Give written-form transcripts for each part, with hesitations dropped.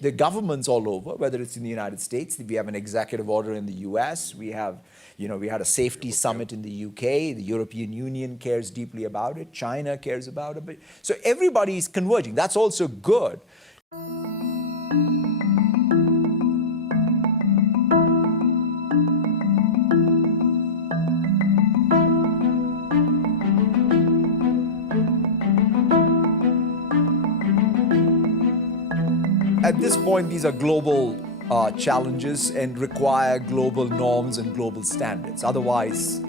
There are governments all over, whether it's in the United States, we have an executive order in the US, we had a safety summit in the UK, the European Union cares deeply about it, China cares about it. So everybody is converging. That's also good. At this point, these are global challenges and require global norms and global standards. Otherwise,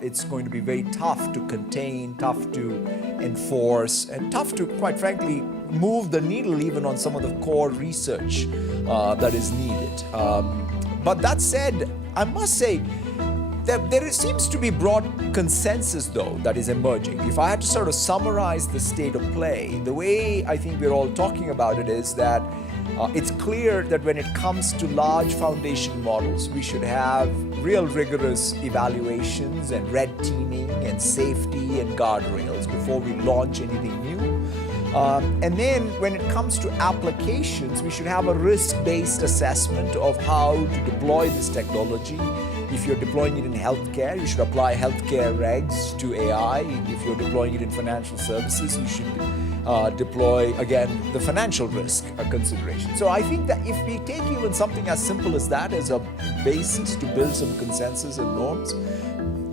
it's going to be very tough to contain, tough to enforce, and tough to, quite frankly, move the needle even on some of the core research that is needed. But that said, I must say, there seems to be broad consensus, though, that is emerging. If I had to sort of summarize the state of play, the way I think we're all talking about it is that it's clear that when it comes to large foundation models, we should have real rigorous evaluations and red teaming and safety and guardrails before we launch anything new. And then when it comes to applications, we should have a risk-based assessment of how to deploy this technology. If you're deploying it in healthcare, you should apply healthcare regs to AI. If you're deploying it in financial services, you should deploy, again, the financial risk consideration. So I think that if we take even something as simple as that as a basis to build some consensus and norms,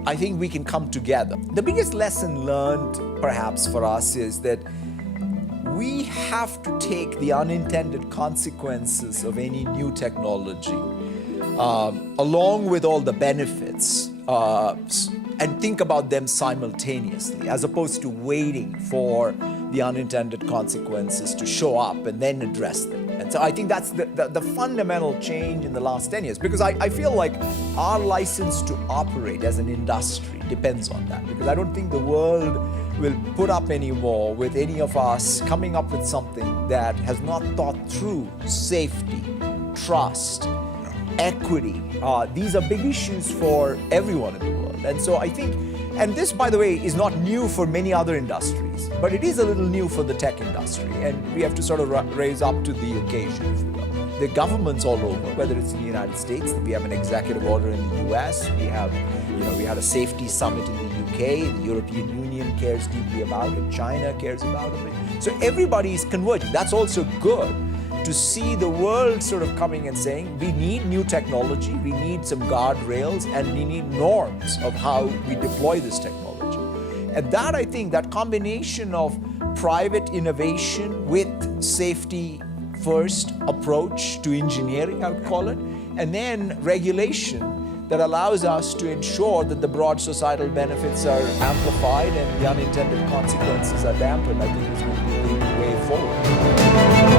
I think we can come together. The biggest lesson learned, perhaps, for us is that we have to take the unintended consequences of any new technology along with all the benefits and think about them simultaneously, as opposed to waiting for the unintended consequences to show up and then address them. And so I think that's the fundamental change in the last 10 years, because I feel like our license to operate as an industry depends on that, because I don't think the world will put up anymore with any of us coming up with something that has not thought through safety, trust, equity. These are big issues for everyone in the world. And so I think, and this, by the way, is not new for many other industries, but it is a little new for the tech industry, and we have to sort of raise up to the occasion, if you will. There are governments all over, whether it's in the United States, we have an executive order in the US, we had a safety summit in the UK, the European Union cares deeply about it, China cares about it. So everybody is converging. That's also good, to see the world sort of coming and saying, we need new technology, we need some guardrails, and we need norms of how we deploy this technology. And that, I think, that combination of private innovation with safety first approach to engineering, I would call it, and then regulation that allows us to ensure that the broad societal benefits are amplified and the unintended consequences are dampened, I think is going to be the way forward.